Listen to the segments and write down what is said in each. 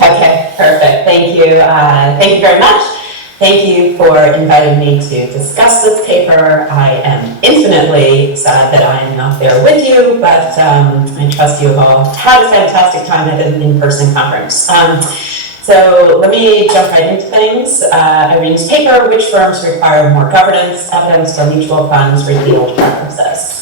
Okay, perfect. Thank you. Thank you very much. Thank you for inviting me to discuss this paper. I am infinitely sad that I am not there with you, but I trust you have all had a fantastic time at an in-person conference. So let me jump right into things. Irene's paper, which firms require more governance, evidence for mutual funds, revealed preferences.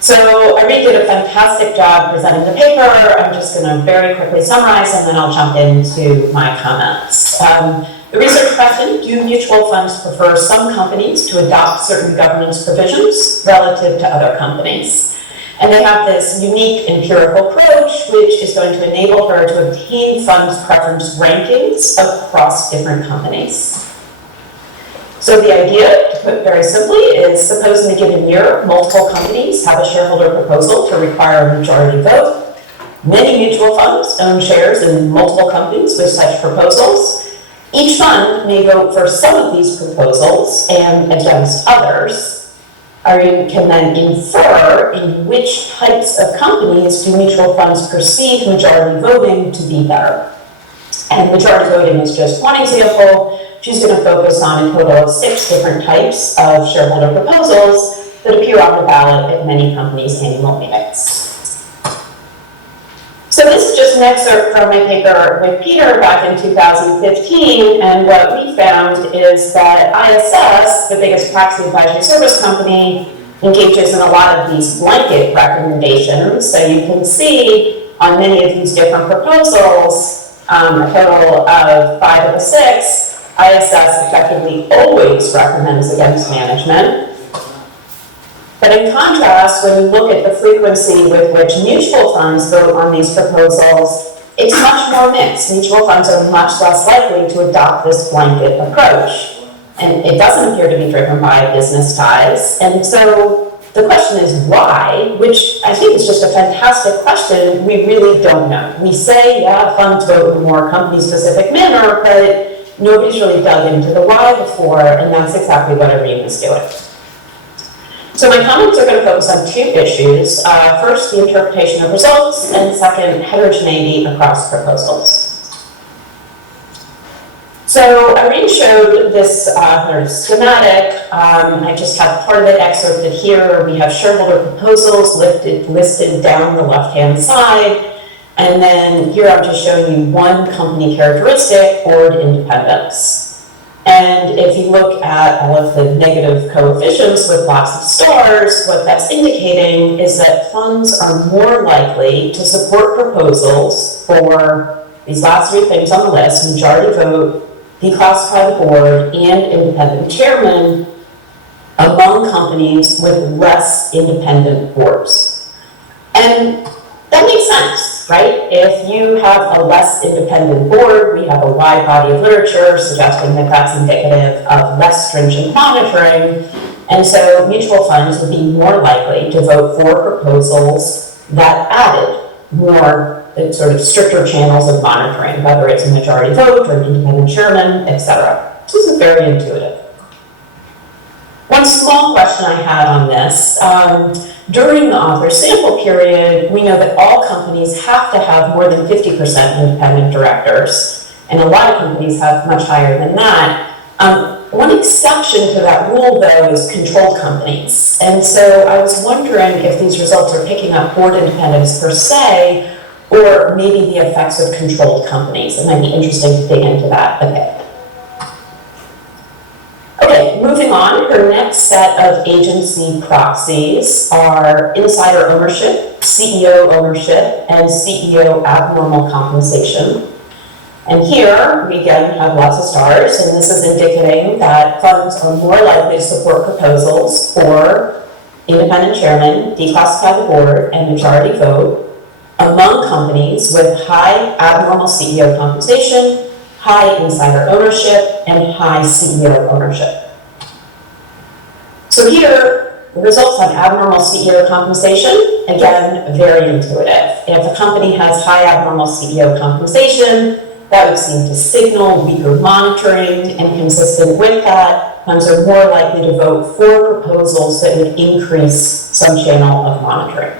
So Irene did a fantastic job presenting the paper. I'm just going to very quickly summarize and then I'll jump into my comments. The research question, do mutual funds prefer some companies to adopt certain governance provisions relative to other companies? And they have this unique empirical approach, which is going to enable her to obtain funds preference rankings across different companies. So the idea, to put it very simply, is suppose in a given year, multiple companies have a shareholder proposal to require a majority vote. Many mutual funds own shares in multiple companies with such proposals. Each fund may vote for some of these proposals and against others. Irene can then infer in which types of companies do mutual funds perceive majority voting to be better. And majority voting is just one example. She's going to focus on a total of 6 different types of shareholder proposals that appear on the ballot at many companies' annual meetings. So this is just an excerpt from my paper with Peter back in 2015, and what we found is that ISS, the biggest proxy advisory service company, engages in a lot of these blanket recommendations. So you can see on many of these different proposals, a total of 5 of the 6, ISS effectively always recommends against management. But in contrast, when you look at the frequency with which mutual funds vote on these proposals, it's much more mixed. Mutual funds are much less likely to adopt this blanket approach. And it doesn't appear to be driven by business ties. And so the question is why, which I think is just a fantastic question. We really don't know. We say, yeah, funds vote in a more company-specific manner, but nobody's really dug into the why before, and that's exactly what Irene is doing. So my comments are going to focus on 2 issues. First, the interpretation of results, and second, heterogeneity across proposals. So Irene showed this schematic. I just have part of it excerpted here. We have shareholder proposals listed down the left-hand side. And then here I'm just showing you one company characteristic, board independence. And if you look at all of the negative coefficients with lots of stars, what that's indicating is that funds are more likely to support proposals for these last 3 things on the list, majority vote, declassify the board, and independent chairman, among companies with less independent boards. And that makes sense, right? If you have a less independent board, we have a wide body of literature suggesting that that's indicative of less stringent monitoring. And so mutual funds would be more likely to vote for proposals that added more sort of stricter channels of monitoring, whether it's a majority vote or an independent chairman, etc. This is very intuitive. One small question I had on this, during the author sample period, we know that all companies have to have more than 50% independent directors, and a lot of companies have much higher than that. One exception to that rule, though, is controlled companies. And so I was wondering if these results are picking up board independence per se, or maybe the effects of controlled companies. It might be interesting to dig into that a bit. Okay, moving on, her next set of agency proxies are insider ownership, CEO ownership, and CEO abnormal compensation. And here, we again have lots of stars, and this is indicating that funds are more likely to support proposals for independent chairman, declassify the board, and majority vote among companies with high abnormal CEO compensation, high insider ownership, and high CEO ownership. So here, the results on abnormal CEO compensation, again, very intuitive. If a company has high abnormal CEO compensation, that would seem to signal weaker monitoring, and consistent with that, funds are more likely to vote for proposals that would increase some channel of monitoring.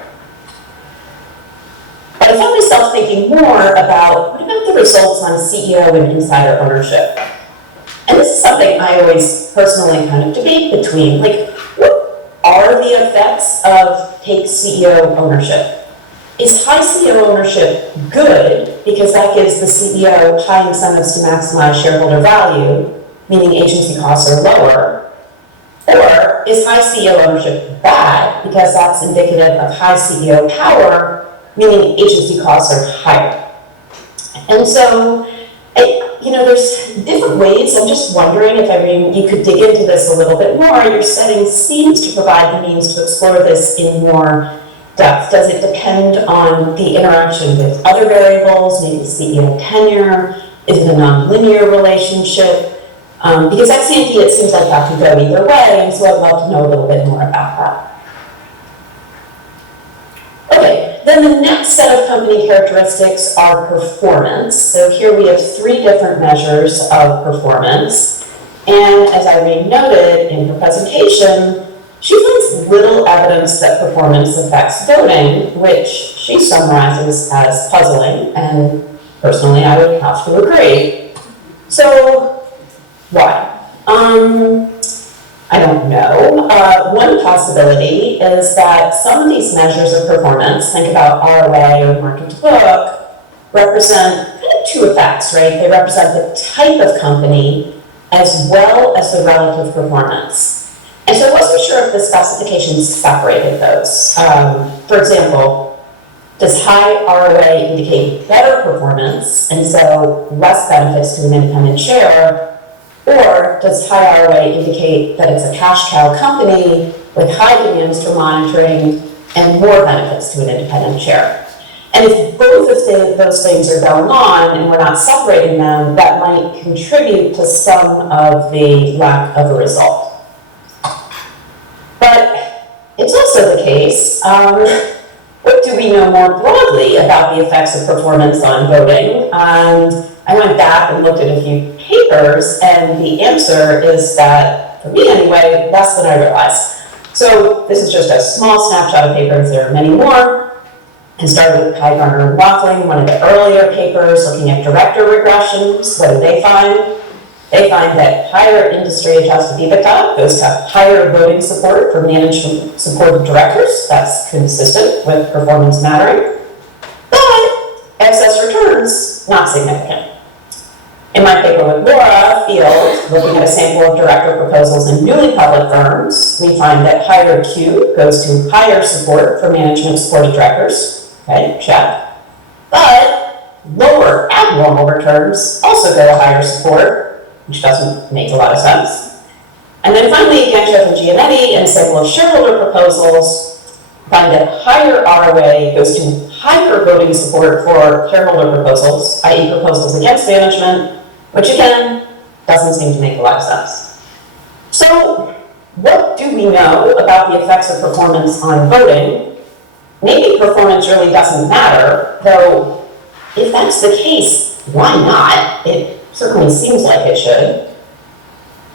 But I found myself thinking more about, what about the results on CEO and insider ownership? And this is something I always personally kind of debate between, like, what are the effects of take CEO ownership? Is high CEO ownership good because that gives the CEO high incentives to maximize shareholder value, meaning agency costs are lower? Or is high CEO ownership bad because that's indicative of high CEO power, meaning agency costs are higher? And so, there's different ways. I'm just wondering if, you could dig into this a little bit more. Your setting seems to provide the means to explore this in more depth. Does it depend on the interaction with other variables, maybe CEO tenure? Is it a nonlinear relationship? Because at CNP, it seems like that could go either way, and so I'd love to know a little bit more about that. Okay, then the next set of company characteristics are performance. So here we have 3 different measures of performance. And as Irene noted in her presentation, she finds little evidence that performance affects voting, which she summarizes as puzzling, and personally I would have to agree. So, why? I don't know. One possibility is that some of these measures of performance, think about ROA or market to book, represent kind of 2 effects, right? They represent the type of company as well as the relative performance. And so I wasn't sure if the specifications separated those. For example, does high ROA indicate better performance and so less benefits to an independent chair? Or does high ROA indicate that it's a cash cow company with high demands for monitoring and more benefits to an independent chair? And if both of those things are going on and we're not separating them, that might contribute to some of the lack of a result. But it's also the case, what do we know more broadly about the effects of performance on voting? And I went back and looked at a few papers, and the answer is that, for me anyway, less than I realized. So this is just a small snapshot of papers. There are many more. I started with Kaigarner and Waffling, one of the earlier papers looking at director regressions. What do they find? They find that higher industry-adjusted EBITDA goes to higher voting support for management-supported directors. That's consistent with performance mattering. But excess returns, not significant. In my paper with Laura Field, looking at a sample of director proposals in newly public firms, we find that higher Q goes to higher support for management-supported directors. Okay, check. But lower abnormal returns also go to higher support, which doesn't make a lot of sense. And then finally, Ganchev and Giannetti, in a sample of shareholder proposals, find that higher ROA goes to higher voting support for shareholder proposals, i.e. proposals against management, which again, doesn't seem to make a lot of sense. So, what do we know about the effects of performance on voting? Maybe performance really doesn't matter, though if that's the case, why not? It certainly seems like it should.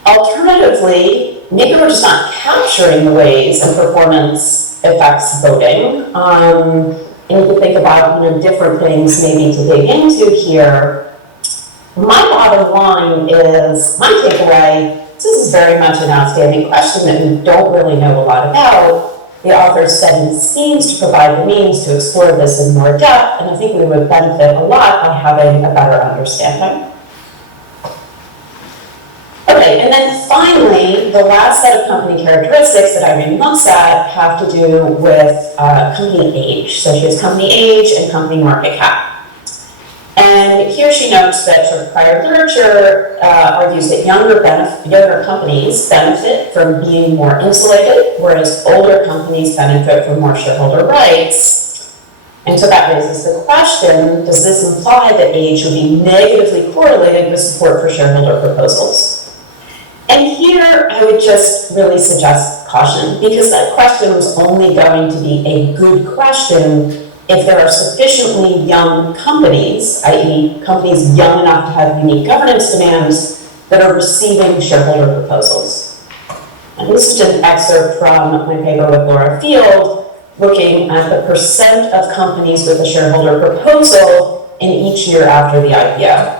Alternatively, maybe we're just not capturing the ways that performance affects voting. And you can think about different things maybe to dig into here. My bottom line is, my takeaway, this is very much an outstanding question that we don't really know a lot about. The author's study seems to provide the means to explore this in more depth, and I think we would benefit a lot by having a better understanding. Okay, and then finally, the last set of company characteristics that Irene looks at have to do with company age. So she has company age and company market cap. And here she notes that sort of prior literature argues that younger companies benefit from being more insulated, whereas older companies benefit from more shareholder rights. And so that raises the question, does this imply that age would be negatively correlated with support for shareholder proposals? And here I would just really suggest caution, because that question was only going to be a good question if there are sufficiently young companies, i.e. companies young enough to have unique governance demands, that are receiving shareholder proposals. And this is just an excerpt from my paper with Laura Field, looking at the percent of companies with a shareholder proposal in each year after the IPO.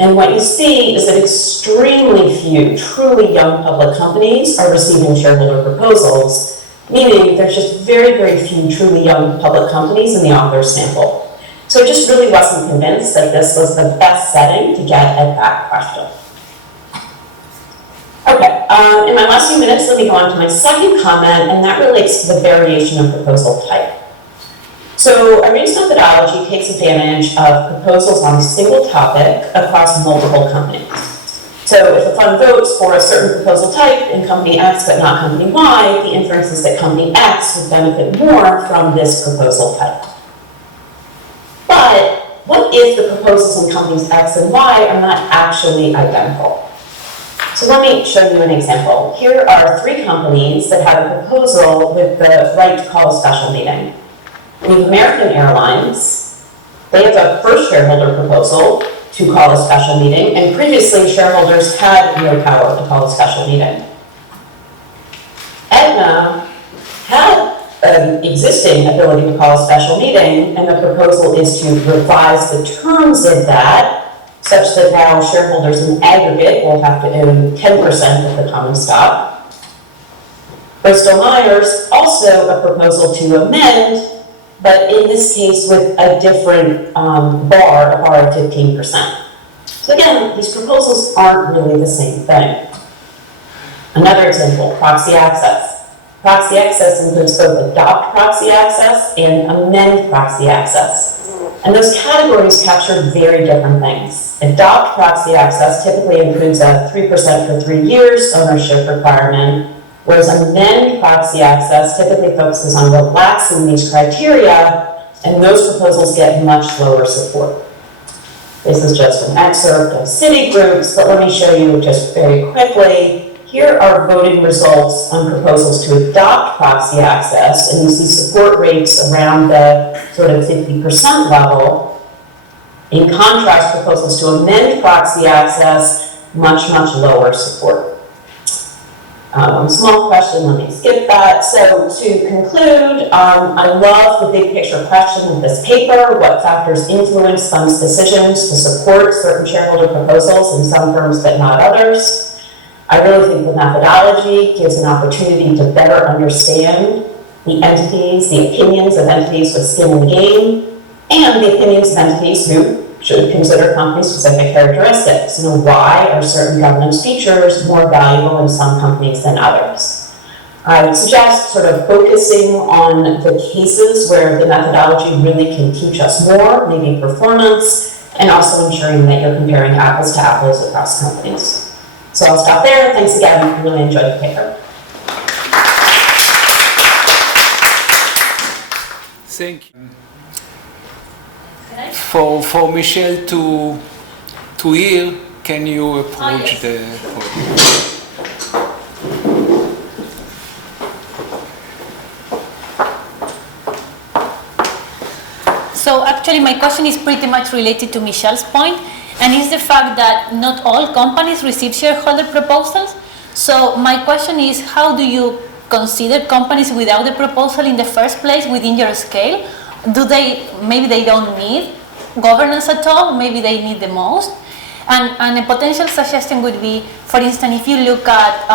And what you see is that extremely few truly young public companies are receiving shareholder proposals, meaning there's just very, very few truly young public companies in the author's sample. So I just really wasn't convinced that this was the best setting to get at that question. Okay, in my last few minutes, let me go on to my second comment, and that relates to the variation of proposal type. So Irene's methodology takes advantage of proposals on a single topic across multiple companies. So if a fund votes for a certain proposal type in company X but not company Y, the inference is that company X would benefit more from this proposal type. But what if the proposals in companies X and Y are not actually identical? So let me show you an example. Here are 3 companies that have a proposal with the right to call a special meeting. We have American Airlines. They have a first shareholder proposal to call a special meeting, and previously shareholders had no power to call a special meeting. Aetna had an existing ability to call a special meeting, and the proposal is to revise the terms of that such that now shareholders in aggregate will have to own 10% of the common stock. Bristol-Myers, also a proposal to amend, but in this case with a different bar of 15%. So again, these proposals aren't really the same thing. Another example, proxy access. Proxy access includes both adopt proxy access and amend proxy access. And those categories capture very different things. Adopt proxy access typically includes a 3% for 3 years ownership requirement, whereas amend proxy access typically focuses on relaxing these criteria, and those proposals get much lower support. This is just an excerpt of Citigroup's, but let me show you just very quickly. Here are voting results on proposals to adopt proxy access, and you see support rates around the sort of 50% level. In contrast, proposals to amend proxy access, much, much lower support. Small question, let me skip that. So to conclude, I love the big picture question of this paper. What factors influence funds' decisions to support certain shareholder proposals in some firms but not others? I really think the methodology gives an opportunity to better understand the entities, the opinions of entities with skin in the game, and the opinions of entities who should consider company-specific characteristics. Why are certain governance features more valuable in some companies than others? I would suggest sort of focusing on the cases where the methodology really can teach us more, maybe performance, and also ensuring that you're comparing apples to apples across companies. So I'll stop there. Thanks again. I really enjoyed the paper. Thank you. For Michelle to hear, can you approach the podium? So actually my question is pretty much related to Michelle's point, and is the fact that not all companies receive shareholder proposals. So my question is, how do you consider companies without a proposal in the first place within your scale? Maybe they don't need governance at all, maybe they need the most. And a potential suggestion would be, for instance, if you look at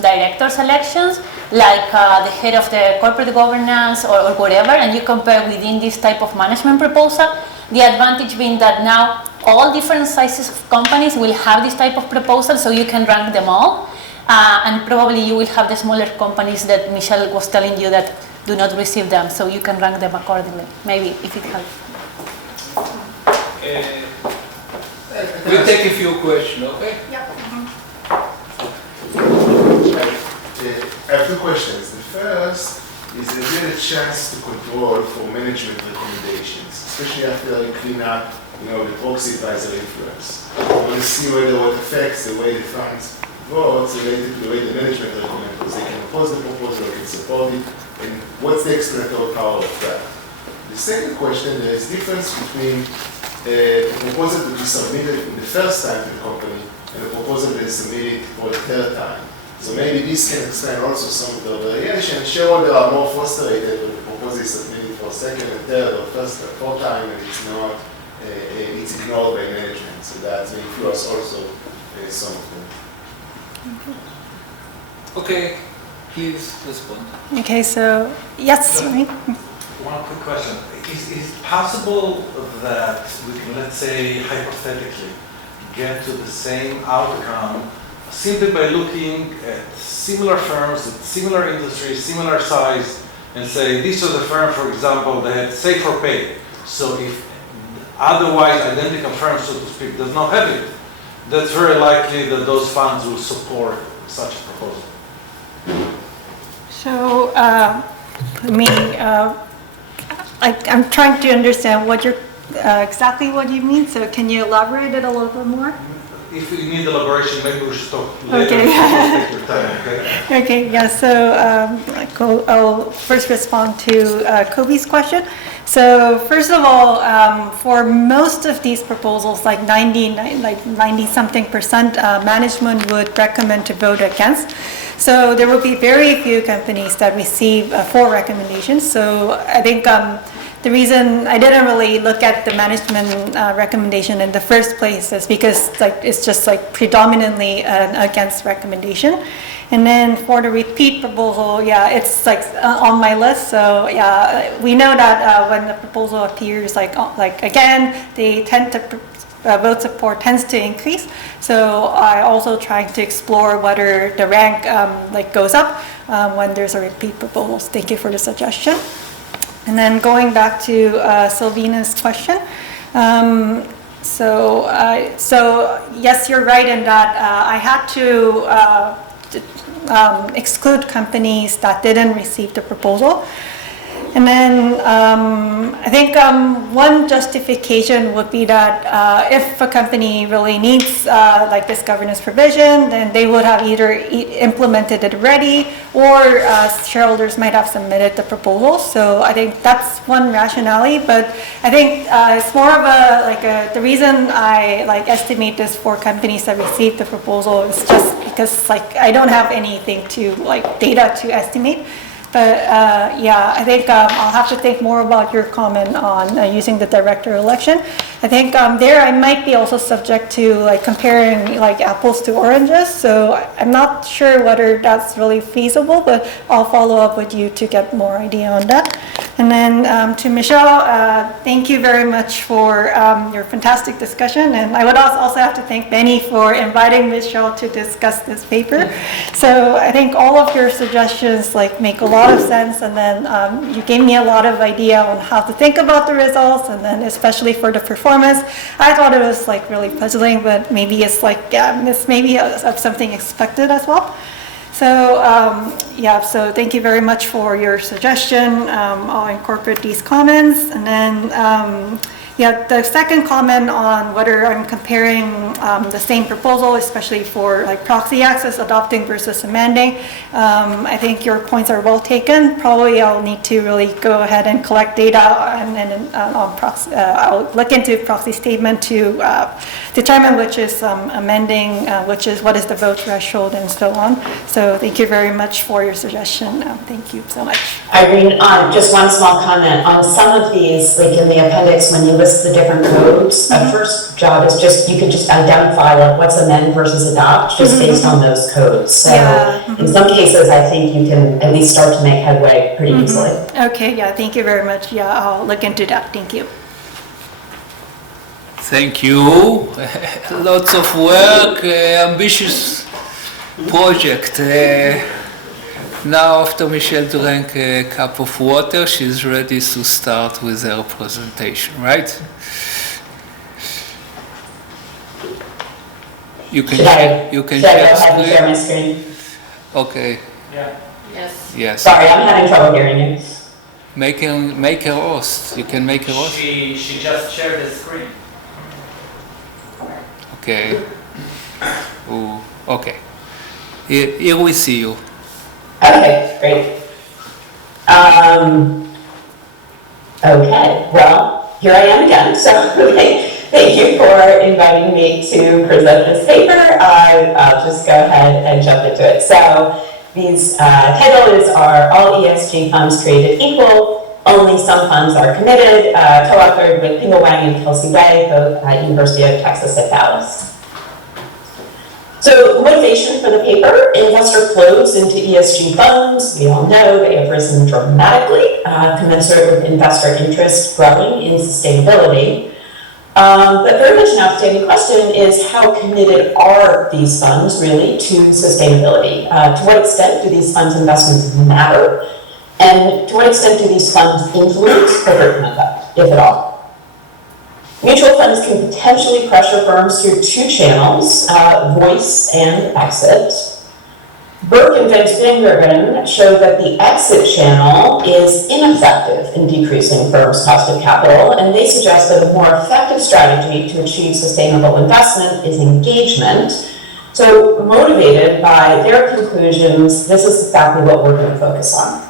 director selections, like the head of the corporate governance or whatever, and you compare within this type of management proposal, the advantage being that now all different sizes of companies will have this type of proposal, so you can rank them all. And probably you will have the smaller companies that Michelle was telling you that do not receive them, so you can rank them accordingly, maybe, if it helps. We'll take a few questions, okay? Yeah. I have 2 questions. The first is there really a chance to control for management recommendations, especially after you clean up, the proxy advisor influence. I want to see whether what affects the way the funds vote related to the way the management recommends, because they can oppose the proposal, they can support it, and what's the explanatory power of that? The second question, there is difference between a proposal that is submitted in the first time to the company and a proposal that is submitted for the third time. So maybe this can explain also some of the variation. Shareholders are more frustrated with the because they submit it for second and third or first or fourth time and it's not, it's ignored by management. So that may influence also some of them. Okay, please respond. Okay, so yes, right? One quick question. Is it possible that we can, let's say, hypothetically, get to the same outcome simply by looking at similar firms, at similar industries, similar size, and say, these are the firms, for example, that had safer pay. So if otherwise identical firms, so to speak, does not have it, that's very likely that those funds will support such a proposal. So, I'm trying to understand what you're exactly what you mean. So, can you elaborate it a little bit more? If you need elaboration, maybe we should talk later. Okay. Take your time, okay? Okay, yeah, so I'll first respond to Kobe's question. So first of all, for most of these proposals, like 90-something%, management would recommend to vote against. So there will be very few companies that receive 4 recommendations. So I think the reason I didn't really look at the management recommendation in the first place is because it's just predominantly an against recommendation. And then for the repeat proposal, yeah, it's on my list. So yeah, we know that when the proposal appears again, they tend to vote support tends to increase. So I also trying to explore whether the rank goes up when there's a repeat proposal. Thank you for the suggestion. And then going back to Sylvina's question. So yes, you're right in that I had to exclude companies that didn't receive the proposal. And then I think one justification would be that if a company really needs this governance provision, then they would have either implemented it already or shareholders might have submitted the proposal. So I think that's one rationale. But I think it's more of the reason I estimate this for companies that received the proposal is just because I don't have anything to data to estimate. But yeah, I think I'll have to think more about your comment on using the director election. I think there I might be also subject to comparing apples to oranges. So I'm not sure whether that's really feasible, but I'll follow up with you to get more idea on that. And then to Michelle, thank you very much for your fantastic discussion. And I would also have to thank Benny for inviting Michelle to discuss this paper. So I think all of your suggestions make a lot of sense, and then you gave me a lot of idea on how to think about the results, and then especially for the performance. I thought it was really puzzling, but maybe it's it's maybe of something expected as well. So yeah, so thank you very much for your suggestion. I'll incorporate these comments, and then yeah, the second comment on whether I'm comparing the same proposal, especially for proxy access adopting versus amending, I think your points are well taken. Probably I'll need to really go ahead and collect data, and then on proxy, I'll look into proxy statement to determine which is amending, what is the vote threshold, and so on. So thank you very much for your suggestion. Thank you so much. Irene, just one small comment. On some of these, in the appendix, when you list the different codes, the first job is you could just identify what's amend versus adopt just based on those codes. So in some cases, I think you can at least start to make headway pretty easily. Okay, yeah, thank you very much. Yeah, I'll look into that. Thank you. Thank you. Lots of work, ambitious project. Now, after Michelle drank a cup of water, she's ready to start with her presentation, right? You can share my screen? Okay. Yeah. Yes. Yes. Sorry, I'm having trouble hearing you. Make a host. You can make a host. She just shared the screen. Okay. Ooh, okay. Here we see you. Okay, great. Okay, well, here I am again. So thank you for inviting me to present this paper. I'll just go ahead and jump into it. So these title is Are All ESG Funds Created Equal? Only some funds are committed, co-authored with Pinga Wang and Kelsey Wei, both at University of Texas at Dallas. So the motivation for the paper, investor flows into ESG funds. We all know they have risen dramatically, commensurate with investor interest growing in sustainability. But very much an outstanding question is how committed are these funds really to sustainability? To what extent do these funds investments matter? And to what extent do these funds influence corporate conduct, if at all? Mutual funds can potentially pressure firms through two channels, voice and exit. Burke and Van Steenbergen showed that the exit channel is ineffective in decreasing firms' cost of capital, and they suggest that a more effective strategy to achieve sustainable investment is engagement. So, motivated by their conclusions, this is exactly what we're going to focus on.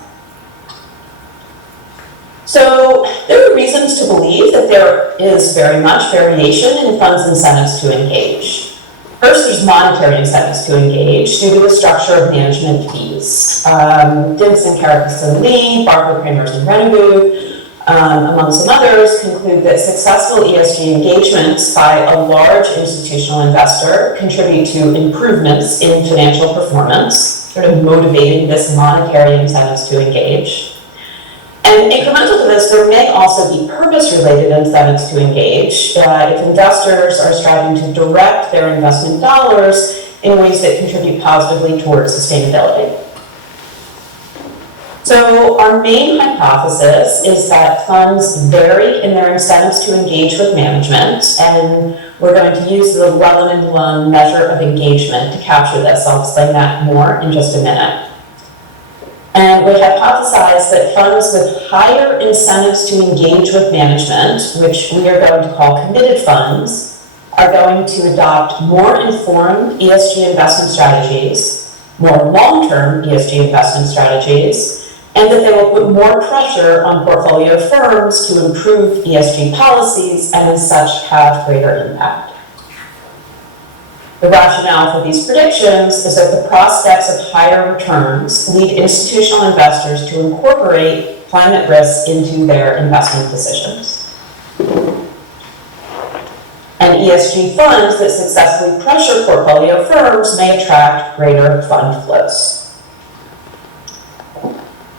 So there are reasons to believe that there is very much variation in funds' incentives to engage. First, there's monetary incentives to engage due to the structure of management fees. Dimson, Carapace and Lee, Barker, Kramers and Rennebu, among some others, conclude that successful ESG engagements by a large institutional investor contribute to improvements in financial performance, sort of motivating this monetary incentives to engage. And incremental to this, there may also be purpose-related incentives to engage if investors are striving to direct their investment dollars in ways that contribute positively towards sustainability. So our main hypothesis is that funds vary in their incentives to engage with management, and we're going to use the Llewellyn measure of engagement to capture this. I'll explain that more in just a minute. And we hypothesize that funds with higher incentives to engage with management, which we are going to call committed funds, are going to adopt more informed ESG investment strategies, more long-term ESG investment strategies, and that they will put more pressure on portfolio firms to improve ESG policies and as such have greater impact. The rationale for these predictions is that the prospects of higher returns lead institutional investors to incorporate climate risks into their investment decisions. And ESG funds that successfully pressure portfolio firms may attract greater fund flows.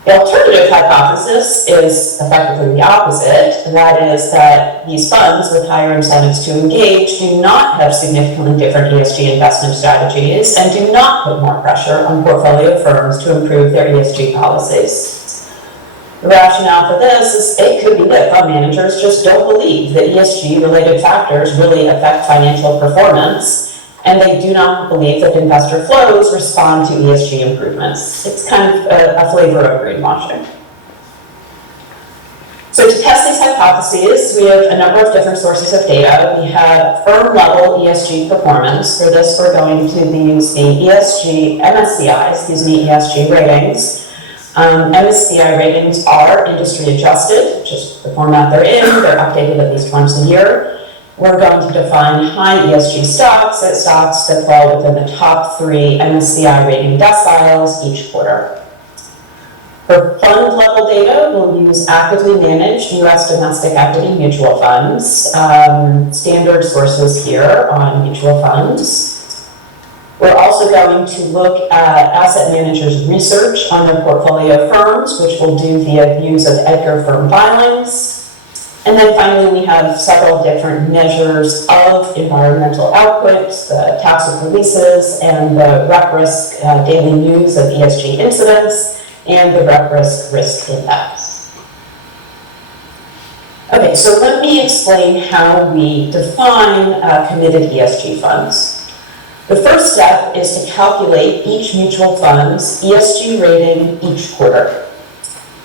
The alternative hypothesis is effectively the opposite, and that is that these funds with higher incentives to engage do not have significantly different ESG investment strategies and do not put more pressure on portfolio firms to improve their ESG policies. The rationale for this is it could be that fund managers just don't believe that ESG-related factors really affect financial performance, and they do not believe that investor flows respond to ESG improvements. It's kind of a flavor of greenwashing. So to test these hypotheses, we have a number of different sources of data. We have firm-level ESG performance. For this, we're going to use the ESG ratings. MSCI ratings are industry adjusted, which is the format they're in. They're updated at least once a year. We're going to define high ESG stocks as stocks that fall within the top 3 MSCI rating deciles each quarter. For fund level data, we'll use actively managed U.S. domestic equity mutual funds, standard sources here on mutual funds. We're also going to look at asset managers' research on their portfolio firms, which we'll do via views of Edgar firm filings. And then finally, we have several different measures of environmental output, the TAPSIC releases, and the rep risk daily news of ESG incidents, and the rep risk index. Okay, so let me explain how we define committed ESG funds. The first step is to calculate each mutual fund's ESG rating each quarter.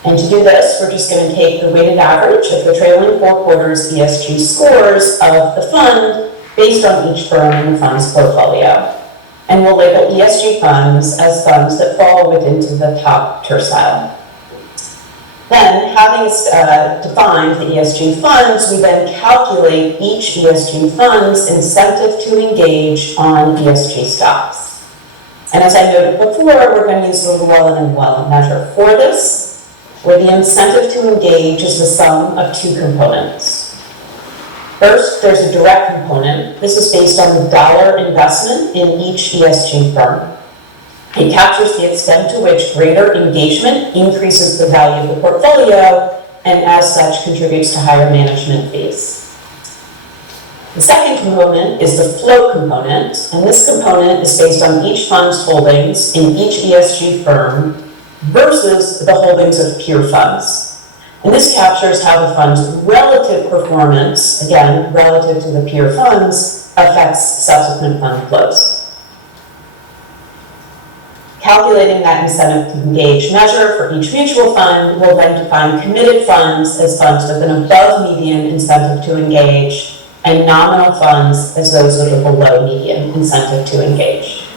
And to do this, we're just going to take the weighted average of the trailing 4 quarters ESG scores of the fund based on each firm in the fund's portfolio. And we'll label ESG funds as funds that fall within the top tercile. Then, having defined the ESG funds, we then calculate each ESG fund's incentive to engage on ESG stocks. And as I noted before, we're going to use the Llewellyn measure for this. where the incentive to engage is the sum of two components. First, there's a direct component. This is based on the dollar investment in each ESG firm. It captures the extent to which greater engagement increases the value of the portfolio and as such contributes to higher management fees. The second component is the float component, and this component is based on each fund's holdings in each ESG firm versus the holdings of peer funds. And this captures how the fund's relative performance, again, relative to the peer funds, affects subsequent fund flows. Calculating that incentive to engage measure for each mutual fund will then define committed funds as funds with an above median incentive to engage and nominal funds as those with a below median incentive to engage.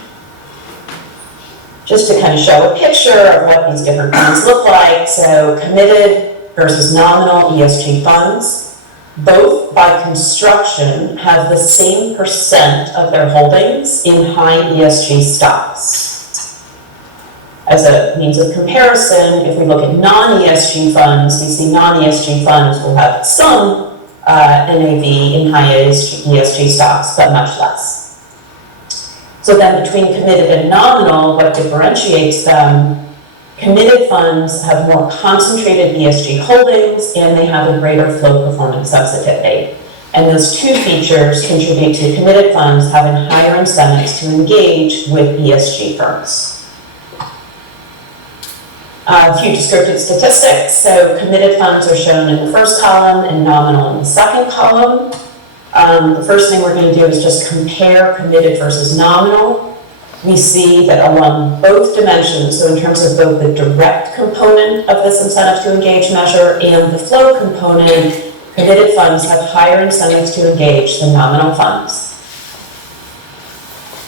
Just to kind of show a picture of what these different funds look like, so committed versus nominal ESG funds, both by construction have the same percent of their holdings in high ESG stocks. As a means of comparison, if we look at non-ESG funds, we see non-ESG funds will have some NAV in high ESG stocks, but much less. So then between committed and nominal, what differentiates them, committed funds have more concentrated ESG holdings and they have a greater flow performance sensitivity. And those two features contribute to committed funds having higher incentives to engage with ESG firms. A few descriptive statistics. So committed funds are shown in the first column and nominal in the second column. The first thing we're going to do is just compare committed versus nominal. We see that along both dimensions, so in terms of both the direct component of this incentive to engage measure and the flow component, committed funds have higher incentives to engage than nominal funds.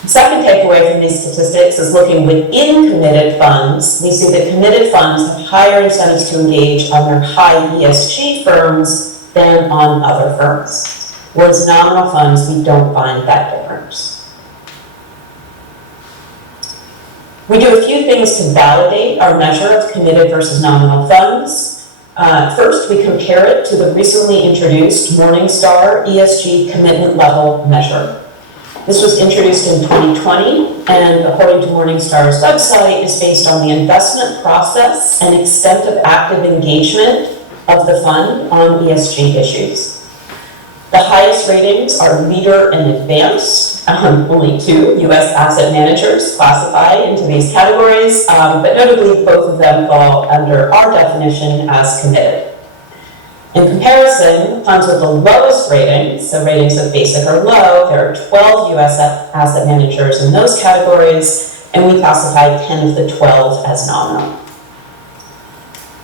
The second takeaway from these statistics is looking within committed funds, we see that committed funds have higher incentives to engage on their high ESG firms than on other firms. Whereas nominal funds, we don't find that difference. We do a few things to validate our measure of committed versus nominal funds. First, we compare it to the recently introduced Morningstar ESG commitment level measure. This was introduced in 2020, and according to Morningstar's website, is based on the investment process and extent of active engagement of the fund on ESG issues. The highest ratings are leader and advanced. Only 2 U.S. asset managers classify into these categories, but notably both of them fall under our definition as committed. In comparison, funds with the lowest ratings, so ratings of basic or low, there are 12 U.S. asset managers in those categories, and we classify 10 of the 12 as nominal.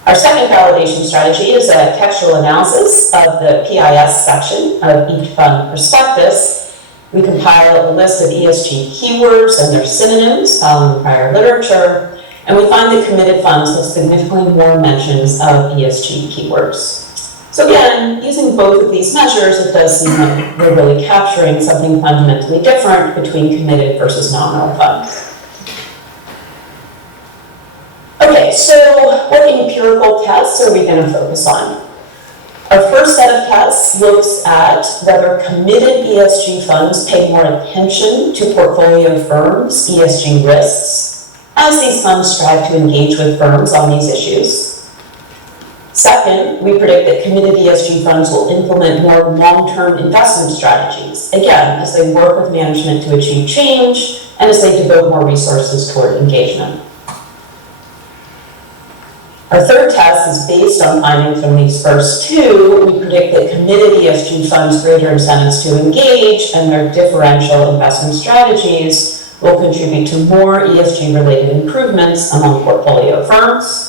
Our second validation strategy is a textual analysis of the PIS section of each fund prospectus. We compile a list of ESG keywords and their synonyms following prior literature, and we find that committed funds have significantly more mentions of ESG keywords. So again, using both of these measures, it does seem like we're really capturing something fundamentally different between committed versus nominal funds. Okay, so what empirical tests are we going to focus on? Our first set of tests looks at whether committed ESG funds pay more attention to portfolio firms' ESG risks as these funds strive to engage with firms on these issues. Second, we predict that committed ESG funds will implement more long-term investment strategies, again, as they work with management to achieve change and as they devote more resources toward engagement. Our third test is based on findings from these first two. We predict that committed ESG funds' greater incentives to engage and their differential investment strategies will contribute to more ESG-related improvements among portfolio firms.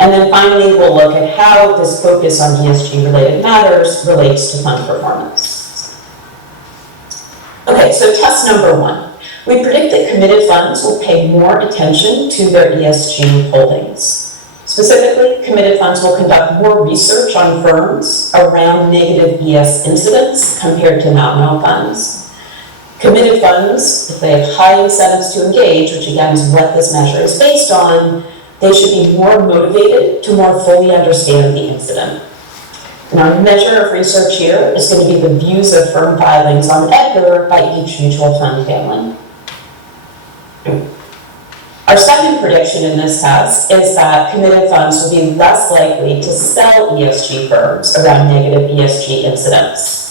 And then finally, we'll look at how this focus on ESG-related matters relates to fund performance. Okay, so test number 1. We predict that committed funds will pay more attention to their ESG holdings. Specifically, committed funds will conduct more research on firms around negative ES incidents compared to nominal funds. Committed funds, if they have high incentives to engage, which again is what this measure is based on, they should be more motivated to more fully understand the incident. And our measure of research here is going to be the views of firm filings on EDGAR by each mutual fund family. Our second prediction in this test is that committed funds will be less likely to sell ESG firms around negative ESG incidents.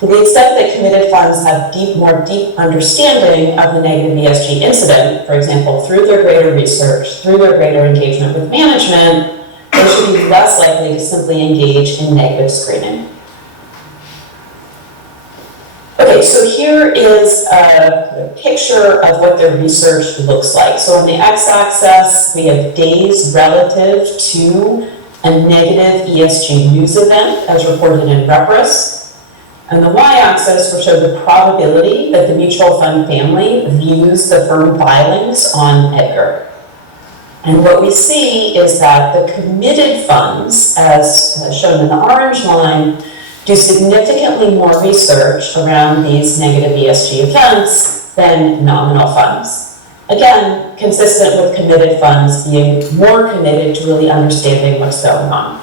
To the extent that committed funds have more deep understanding of the negative ESG incident, for example, through their greater research, through their greater engagement with management, they should be less likely to simply engage in negative screening. Okay, so here is a picture of what their research looks like. So on the x-axis, we have days relative to a negative ESG news event as reported in Repris. And the y-axis will show the probability that the mutual fund family views the firm filings on EDGAR. And what we see is that the committed funds, as shown in the orange line, do significantly more research around these negative ESG events than nominal funds. Again, consistent with committed funds being more committed to really understanding what's going on.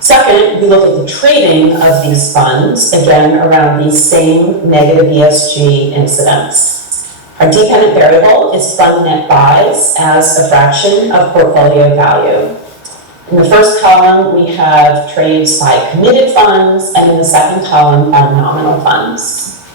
Second, we look at the trading of these funds, again, around these same negative ESG incidents. Our dependent variable is fund net buys as a fraction of portfolio value. In the first column, we have trades by committed funds, and in the second column, by nominal funds.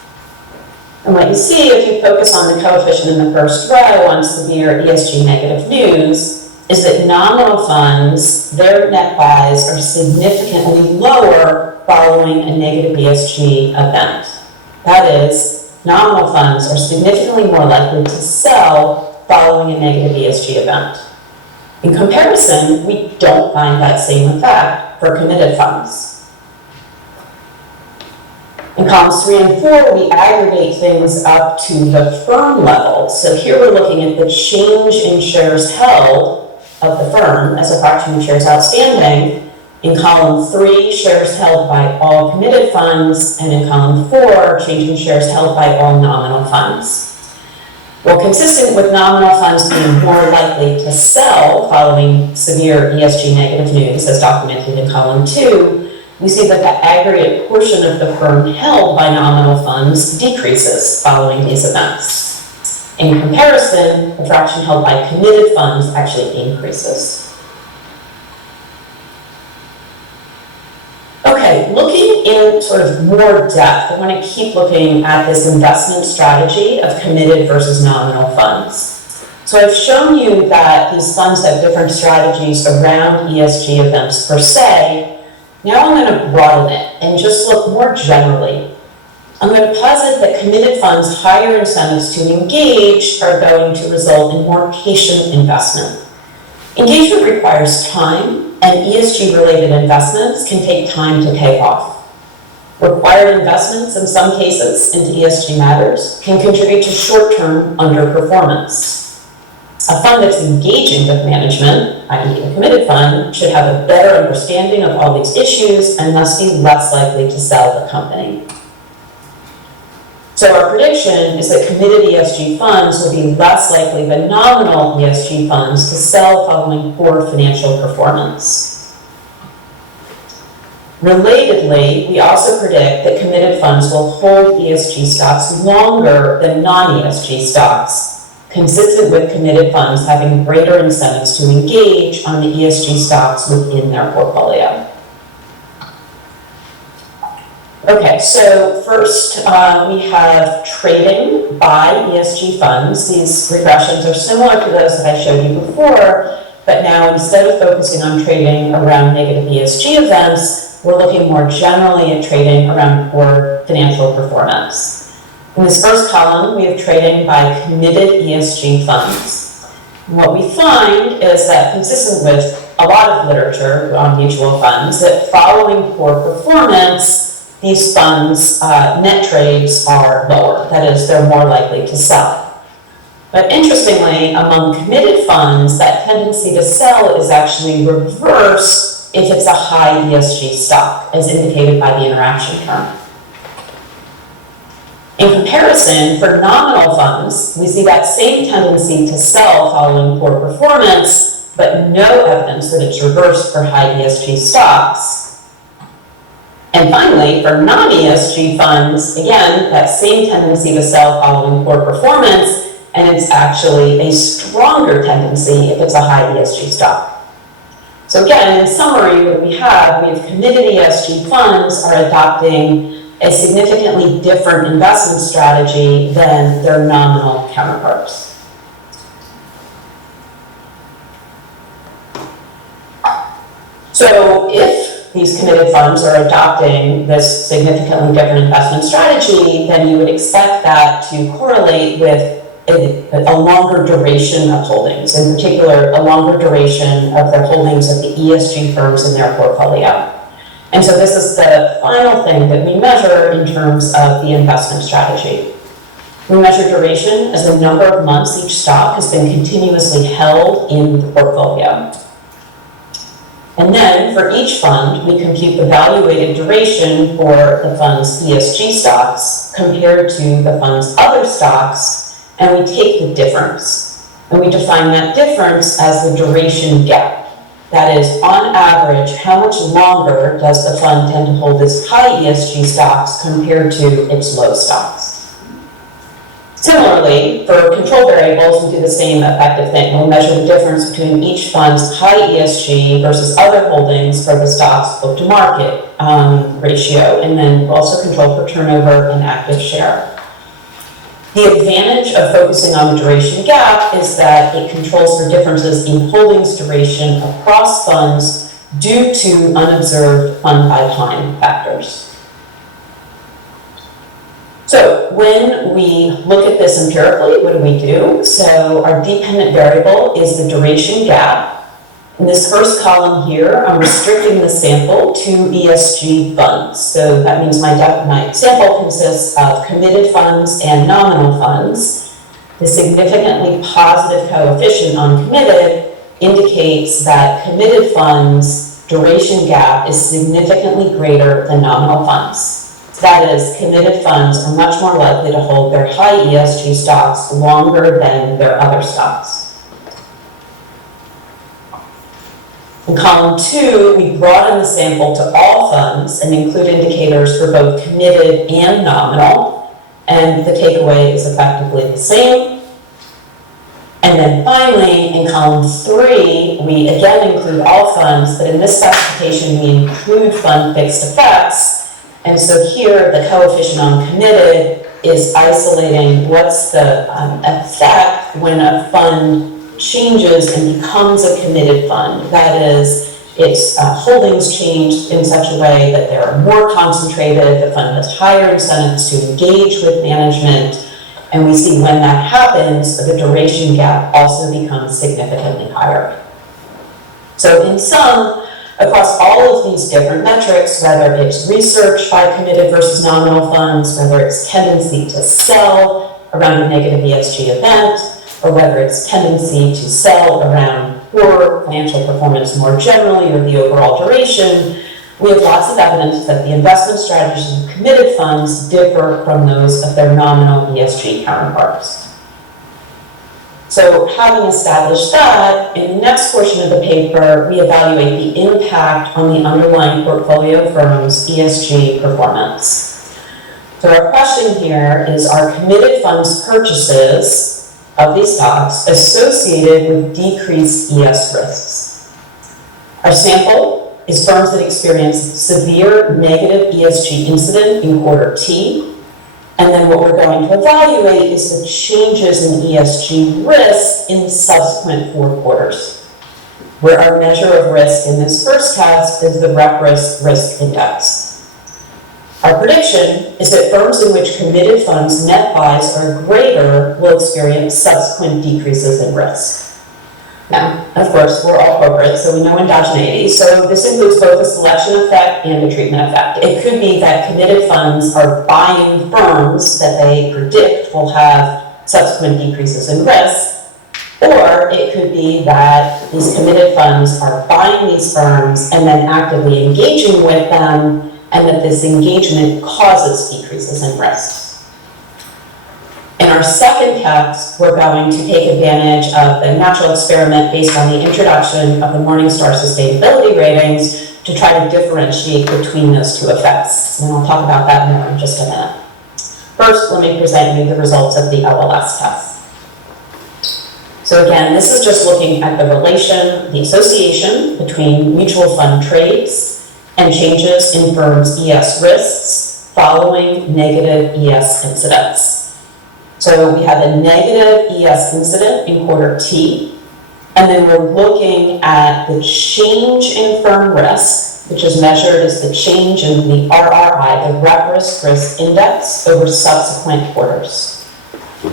And what you see, if you focus on the coefficient in the first row on severe ESG negative news, is that nominal funds, their net buys are significantly lower following a negative ESG event. That is, nominal funds are significantly more likely to sell following a negative ESG event. In comparison, we don't find that same effect for committed funds. In columns 3 and 4, we aggregate things up to the firm level. So here we're looking at the change in shares held of the firm as a fraction of shares outstanding. In column 3, shares held by all committed funds, and in column 4, change in shares held by all nominal funds. Well, consistent with nominal funds being more likely to sell following severe ESG negative news, as documented in column 2, we see that the aggregate portion of the firm held by nominal funds decreases following these events. In comparison, the fraction held by committed funds actually increases. Okay, looking in sort of more depth, I want to keep looking at this investment strategy of committed versus nominal funds. So I've shown you that these funds have different strategies around ESG events per se. Now I'm going to broaden it and just look more generally. I'm going to posit that committed funds' higher incentives to engage are going to result in more patient investment. Engagement requires time, and ESG-related investments can take time to pay off. Required investments, in some cases, into ESG matters can contribute to short-term underperformance. A fund that's engaging with management, i.e. a committed fund, should have a better understanding of all these issues and thus be less likely to sell the company. So our prediction is that committed ESG funds will be less likely than nominal ESG funds to sell following poor financial performance. Relatedly, we also predict that committed funds will hold ESG stocks longer than non-ESG stocks, consistent with committed funds having greater incentives to engage on the ESG stocks within their portfolio. Okay, so first we have trading by ESG funds. These regressions are similar to those that I showed you before, but now instead of focusing on trading around negative ESG events, we're looking more generally at trading around poor financial performance. In this first column, we have trading by committed ESG funds. And what we find is that, consistent with a lot of literature on mutual funds, that following poor performance, these funds' net trades are lower. That is, they're more likely to sell. But interestingly, among committed funds, that tendency to sell is actually reversed if it's a high ESG stock, as indicated by the interaction term. In comparison, for nominal funds, we see that same tendency to sell following poor performance, but no evidence that it's reversed for high ESG stocks. And finally, for non-ESG funds, again, that same tendency to sell following poor performance, and it's actually a stronger tendency if it's a high ESG stock. So again, in summary, what we have committed ESG funds are adopting a significantly different investment strategy than their nominal counterparts. So if these committed funds are adopting this significantly different investment strategy, then you would expect that to correlate with a longer duration of holdings, in particular, a longer duration of their holdings of the ESG firms in their portfolio. And so this is the final thing that we measure in terms of the investment strategy. We measure duration as the number of months each stock has been continuously held in the portfolio. And then for each fund, we compute the valuated duration for the fund's ESG stocks compared to the fund's other stocks, and we take the difference. And we define that difference as the duration gap. That is, on average, how much longer does the fund tend to hold its high ESG stocks compared to its low stocks? Similarly, for control variables, we do the same effective thing. We'll measure the difference between each fund's high ESG versus other holdings for the stock's book to market ratio, and then we'll also control for turnover and active share. The advantage of focusing on the duration gap is that it controls for differences in holdings duration across funds due to unobserved fund-by-time factors. So when we look at this empirically, what do? So our dependent variable is the duration gap. In this first column here, I'm restricting the sample to ESG funds. So that means my sample consists of committed funds and nominal funds. The significantly positive coefficient on committed indicates that committed funds' duration gap is significantly greater than nominal funds. That is, committed funds are much more likely to hold their high ESG stocks longer than their other stocks. In column 2, we broaden the sample to all funds and include indicators for both committed and nominal, and the takeaway is effectively the same. And then finally, in column 3, we again include all funds, but in this specification we include fund fixed effects, and so here the coefficient on committed is isolating what's the effect when a fund changes and becomes a committed fund. That is, its holdings changed in such a way that they're more concentrated, the fund has higher incentives to engage with management, and we see when that happens, the duration gap also becomes significantly higher. So in sum, across all of these different metrics, whether it's research by committed versus nominal funds, whether it's tendency to sell around a negative ESG event, or whether it's tendency to sell around poor financial performance more generally or the overall duration, we have lots of evidence that the investment strategies of committed funds differ from those of their nominal ESG counterparts. So having established that, in the next portion of the paper, we evaluate the impact on the underlying portfolio firm's ESG performance. So our question here is, are committed funds purchases of these stocks associated with decreased ES risks? Our sample is firms that experienced severe negative ESG incident in quarter T, and then what we're going to evaluate is the changes in ESG risk in the subsequent 4 quarters, where our measure of risk in this first test is the RepRisk Risk Index. Our prediction is that firms in which committed funds net buys are greater will experience subsequent decreases in risk. Now, of course, we're all corporate, so we know endogeneity, so this includes both a selection effect and a treatment effect. It could be that committed funds are buying firms that they predict will have subsequent decreases in risk, or it could be that these committed funds are buying these firms and then actively engaging with them, and that this engagement causes decreases in risk. In our second test, we're going to take advantage of the natural experiment based on the introduction of the Morningstar sustainability ratings to try to differentiate between those two effects. And I'll talk about that more in just a minute. First, let me present you the results of the Ols test. So again, this is just looking at the relation, the association between mutual fund trades and changes in firms' ES risks following negative ES incidents. So we have a negative ES incident in quarter T, and then we're looking at the change in firm risk, which is measured as the change in the RRI, the Rep Risk Index, over subsequent quarters.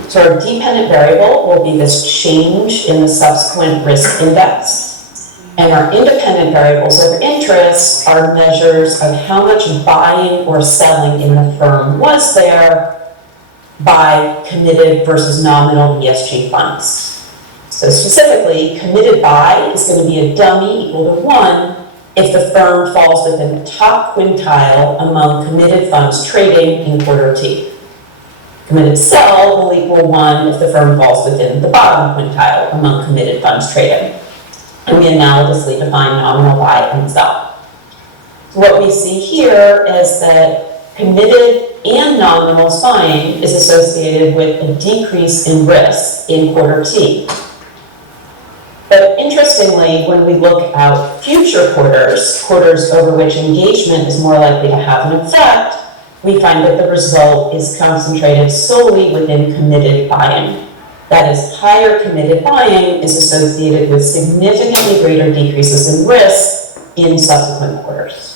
So our dependent variable will be this change in the subsequent risk index, and our independent variables of interest are measures of how much buying or selling in the firm was there by committed versus nominal ESG funds. So specifically, committed by is going to be a dummy equal to 1 if the firm falls within the top quintile among committed funds trading in quarter T. Committed sell will equal 1 if the firm falls within the bottom quintile among committed funds trading. And we analogously define nominal buy and sell. So what we see here is that committed and nominal buying is associated with a decrease in risk in quarter T. But interestingly, when we look out future quarters over which engagement is more likely to have an effect, we find that the result is concentrated solely within committed buying. That is, higher committed buying is associated with significantly greater decreases in risk in subsequent quarters.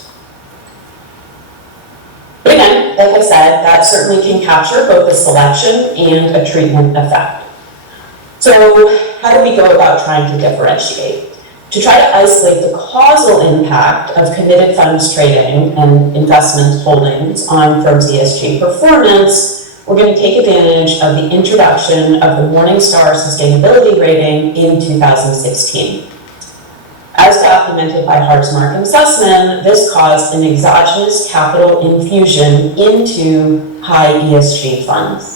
But again, like I said, that certainly can capture both a selection and a treatment effect. So how do we go about trying to differentiate? To try to isolate the causal impact of committed funds trading and investment holdings on firms' ESG performance, we're going to take advantage of the introduction of the Morningstar sustainability rating in 2016. As documented by Hartzmark and Sussman, this caused an exogenous capital infusion into high ESG funds.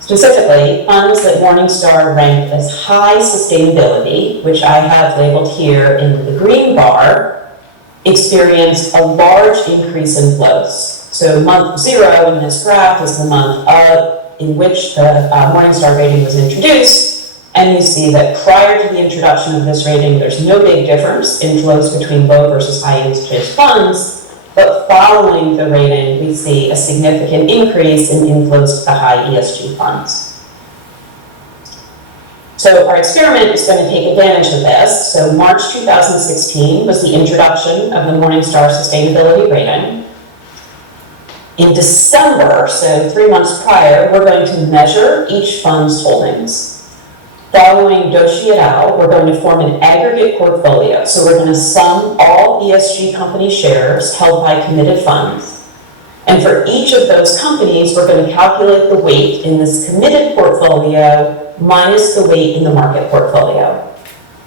Specifically, funds that Morningstar ranked as high sustainability, which I have labeled here in the green bar, experienced a large increase in flows. So month 0 in this graph is the month in which the Morningstar rating was introduced, and you see that prior to the introduction of this rating, there's no big difference in flows between low versus high ESG funds. But following the rating, we see a significant increase in inflows to the high ESG funds. So our experiment is going to take advantage of this. So March 2016 was the introduction of the Morningstar sustainability rating. In December, so 3 months prior, we're going to measure each fund's holdings. Following Doshi et al., we're going to form an aggregate portfolio. So we're going to sum all ESG company shares held by committed funds. And for each of those companies, we're going to calculate the weight in this committed portfolio minus the weight in the market portfolio.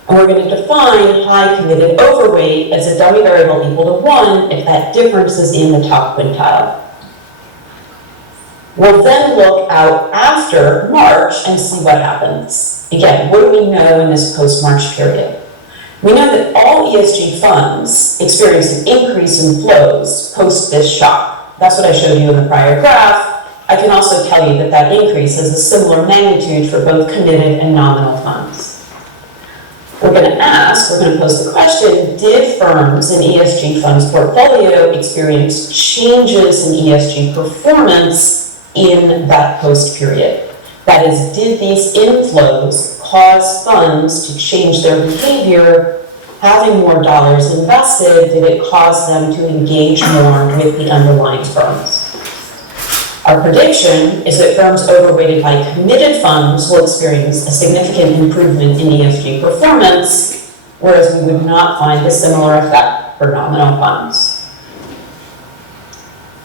And we're going to define high committed overweight as a dummy variable equal to 1 if that difference is in the top quintile. We'll then look out after March and see what happens. Again, what do we know in this post-March period? We know that all ESG funds experienced an increase in flows post this shock. That's what I showed you in the prior graph. I can also tell you that that increase has a similar magnitude for both committed and nominal funds. We're going to pose the question, did firms in ESG funds portfolio experience changes in ESG performance in that post period? That is, did these inflows cause funds to change their behavior? Having more dollars invested, did it cause them to engage more with the underlying firms? Our prediction is that firms overweighted by committed funds will experience a significant improvement in ESG performance, whereas we would not find a similar effect for nominal funds.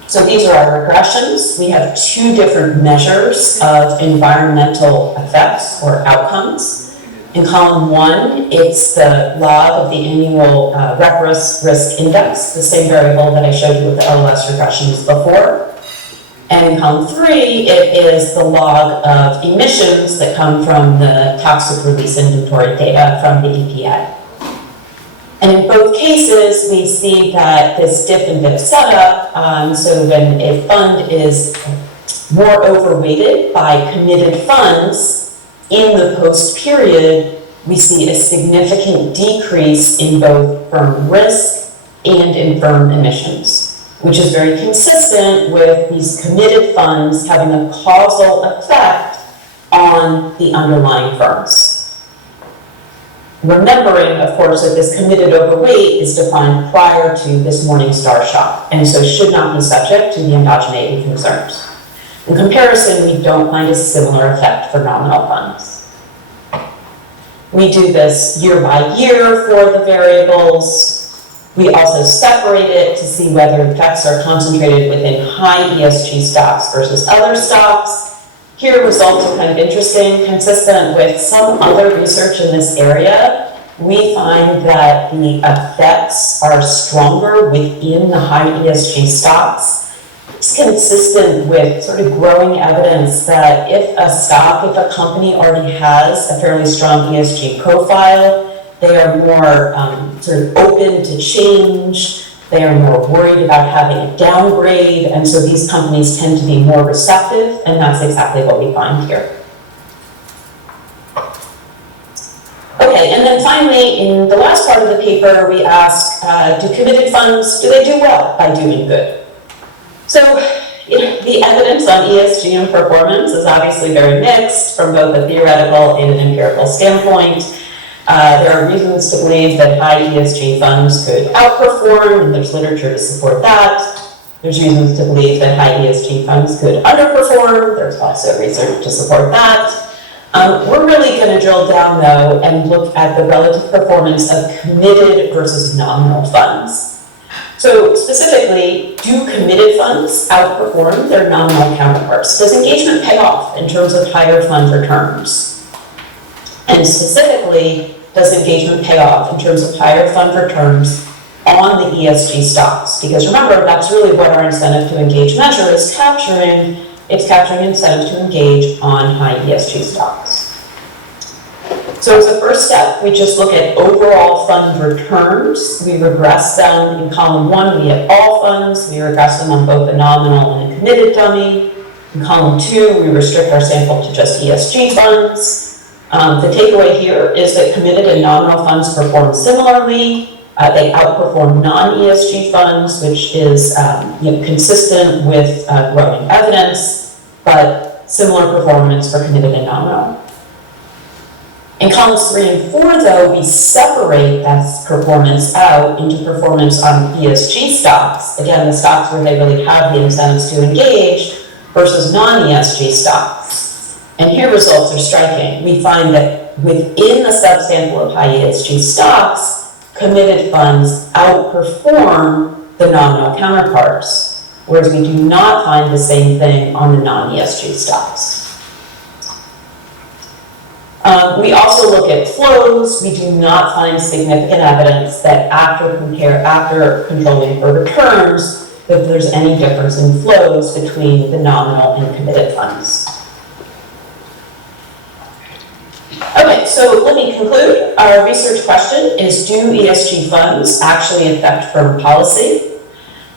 So these are our regressions. We have 2 different measures of environmental effects or outcomes. In column 1, it's the log of the annual Rep Risk Index, the same variable that I showed you with the LOS regressions before. And in column 3, it is the log of emissions that come from the toxic release inventory data from the EPA. And in both cases, we see that this dip and dip setup, so when a fund is more overweighted by committed funds in the post period, we see a significant decrease in both firm risk and in firm emissions, which is very consistent with these committed funds having a causal effect on the underlying firms. Remembering, of course, that this committed overweight is defined prior to this Morningstar shock, and so should not be subject to the endogeneity concerns. In comparison, we don't find a similar effect for nominal funds. We do this year by year for the variables. We also separate it to see whether effects are concentrated within high ESG stocks versus other stocks. Here, results are kind of interesting, consistent with some other research in this area. We find that the effects are stronger within the high ESG stocks. It's consistent with sort of growing evidence that if a company already has a fairly strong ESG profile, they are more sort of open to change. They are more worried about having a downgrade, and so these companies tend to be more receptive, and that's exactly what we find here. Okay, and then finally, in the last part of the paper, we ask, do committed funds, do they do well by doing good? So, the evidence on ESG and performance is obviously very mixed from both a theoretical and an empirical standpoint. There are reasons to believe that high ESG funds could outperform, and there's literature to support that. There's reasons to believe that high ESG funds could underperform. There's also research to support that. We're really going to drill down, though, and look at the relative performance of committed versus nominal funds. So specifically, do committed funds outperform their nominal counterparts? Does engagement pay off in terms of higher fund returns? And specifically, does engagement pay off in terms of higher fund returns on the ESG stocks? Because remember, that's really what our incentive to engage measure is capturing. It's capturing incentives to engage on high ESG stocks. So as a first step, we just look at overall fund returns. We regress them in column 1, we have all funds. We regress them on both a nominal and a committed dummy. In column 2, we restrict our sample to just ESG funds. The takeaway here is that committed and nominal funds perform similarly. They outperform non-ESG funds, which is consistent with growing evidence, but similar performance for committed and nominal. In columns 3 and 4, though, we separate that performance out into performance on ESG stocks, again, the stocks where they really have the incentives to engage, versus non-ESG stocks. And here results are striking. We find that within the subsample of high ESG stocks, committed funds outperform the nominal counterparts, whereas we do not find the same thing on the non-ESG stocks. We also look at flows. We do not find significant evidence that after controlling for returns, that there's any difference in flows between the nominal and committed funds. Okay, so let me conclude. Our research question is, do ESG funds actually affect firm policy?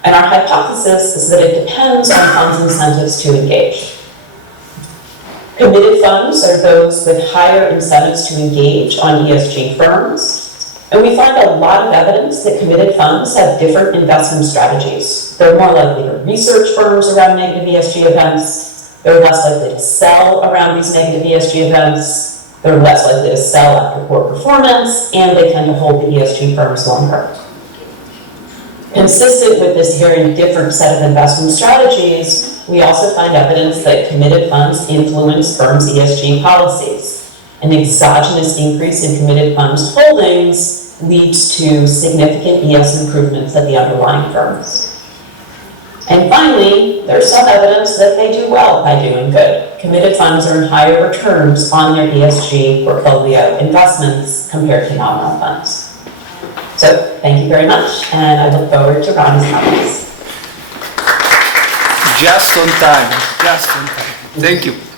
And our hypothesis is that it depends on funds' incentives to engage. Committed funds are those with higher incentives to engage on ESG firms. And we find a lot of evidence that committed funds have different investment strategies. They're more likely to research firms around negative ESG events. They're less likely to sell around these negative ESG events. They're less likely to sell after poor performance, and they tend to hold the ESG firms longer. Consistent with this very different set of investment strategies, we also find evidence that committed funds influence firms' ESG policies. An exogenous increase in committed funds holdings leads to significant ES improvements at the underlying firms. And finally, there's some evidence that they do well by doing good. Committed funds earn higher returns on their ESG portfolio investments compared to nominal funds. So thank you very much, and I look forward to Ron's comments. Just on time. Just on time. Thank you.